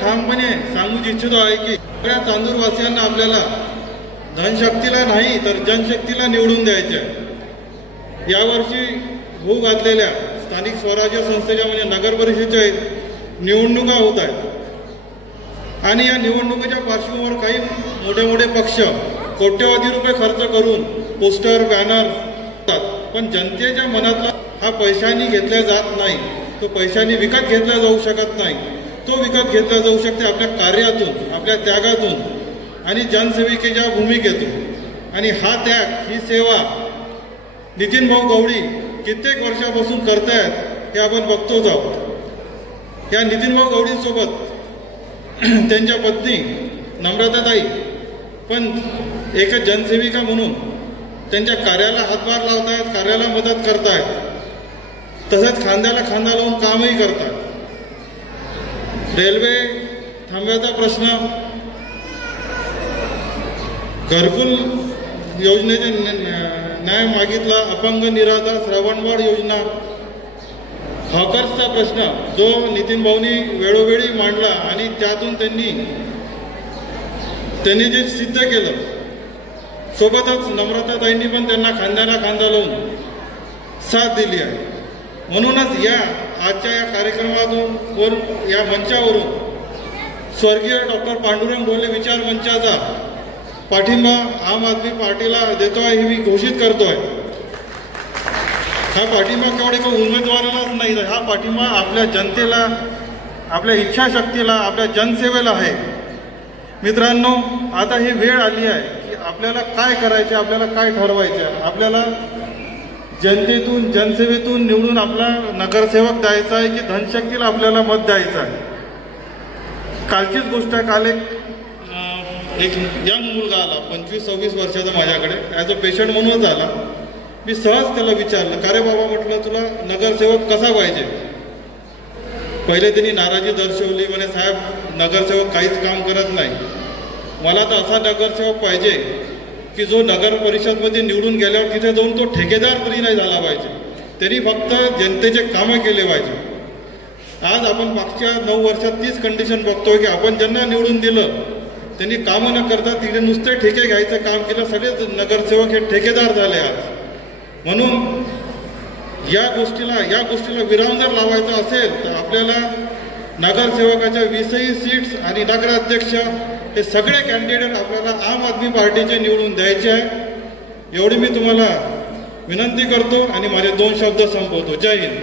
ठामपणे सांगू इच्छितो आहे की सगळ्या चांदूरवासियांना आपल्याला धनशक्तीला नाही तर जनशक्तीला निवडून द्यायचे आहे। यावर्षी होऊ घातलेल्या स्थानिक स्वराज्य संस्थेच्या म्हणजे नगर परिषदेच्या निवडणुका होत आहेत आणि या निवडणुकीच्या पार्श्वभूमीवर काही मोठे मोठे पक्ष कोट्यवधी रुपये खर्च करून पोस्टर बॅनर, पण जनतेच्या मनातला हा पैशांनी घेतला जात नाही, तो पैशांनी विकत घेतला जाऊ शकत नाही। तो विकत घेतला जाऊ शकते आपल्या कार्यातून, आपल्या त्यागातून आणि जनसेविकेच्या भूमिकेतून। आणि हा त्याग, ही सेवा नितीन भाऊ गवळी कित्येक वर्षापासून करतायत हे आपण बघतोच आहोत। या नितीन भाऊ गवळींसोबत त्यांच्या पत्नी नम्रताताई पण एक जनसेविका म्हणून त्यांच्या कार्याला हातभार लावतायत, कार्याला मदत करतायत, तसंच खांद्याला खांदा लावून कामही करतात। रेल्वे थांब्याचा प्रश्न, घरकुल योजनेचे न्याय मागितला, अपंग निराधार श्रवणवाढ योजना, हॉकर्सचा प्रश्न जो नितीन भाऊनी वेळोवेळी मांडला आणि त्यातून त्यांनी जे सिद्ध केलं, सोबतच नम्रताताईंनी पण त्यांना खांद्याला खांदा लावून साथ दिली आहे। म्हणूनच या आजच्या या कार्यक्रमातून या मंचावरून स्वर्गीय डॉक्टर पांडुरंग ढोले विचार मंचाचा पाठिंबा आम आदमी पार्टीला देतो आहे हे मी घोषित करतोय। हा पाठिंबा केवळ उमेदवारालाच नाही, हा पाठिंबा आपल्या जनतेला, आपल्या इच्छाशक्तीला, आपल्या जनसेवेला आहे। मित्रांनो, आता ही वेळ आली आहे की आपल्याला काय करायचे, आपल्याला काय ठरवायचे। आपल्याला जनतेतून, जनसेवेतून निवडून आपला नगरसेवक द्यायचा आहे की धनशक्तीला आपल्याला मत द्यायचं आहे। कालचीच गोष्ट आहे, काल एक यंग मुलगा आला 25-26 वर्षाचा माझ्याकडे, ॲज अ पेशंट म्हणूनच आला। मी सहज त्याला विचारलं, का रे बाबा, म्हटलं तुला नगरसेवक कसा पाहिजे। पहिले त्यांनी नाराजी दर्शवली, म्हणे साहेब नगरसेवक काहीच काम करत नाही, मला तर असा नगरसेवक पाहिजे की जो नगर परिषदमध्ये निवडून गेल्यावर तिथे जाऊन तो ठेकेदार तरी नाही झाला पाहिजे, त्यांनी फक्त जनतेचे कामं केले पाहिजे। आज आपण मागच्या 9 वर्षात तीच कंडिशन बघतोय की आपण ज्यांना निवडून दिलं त्यांनी कामं न करता तिथे नुसते ठेके घ्यायचं काम केलं, सगळेच नगरसेवक हे ठेकेदार झाले आज। म्हणून या गोष्टीला विराम जर लावायचा असेल तर आपल्याला नगरसेवकाच्या 20ही सीट्स आणि नगराध्यक्ष हे सगळे कॅन्डिडेट आपल्याला आम आदमी पार्टीचे निवडून द्यायचे आहे। एवढी मी तुम्हाला विनंती करतो आणि माझे 2 शब्द संपवतो। जय हिंद।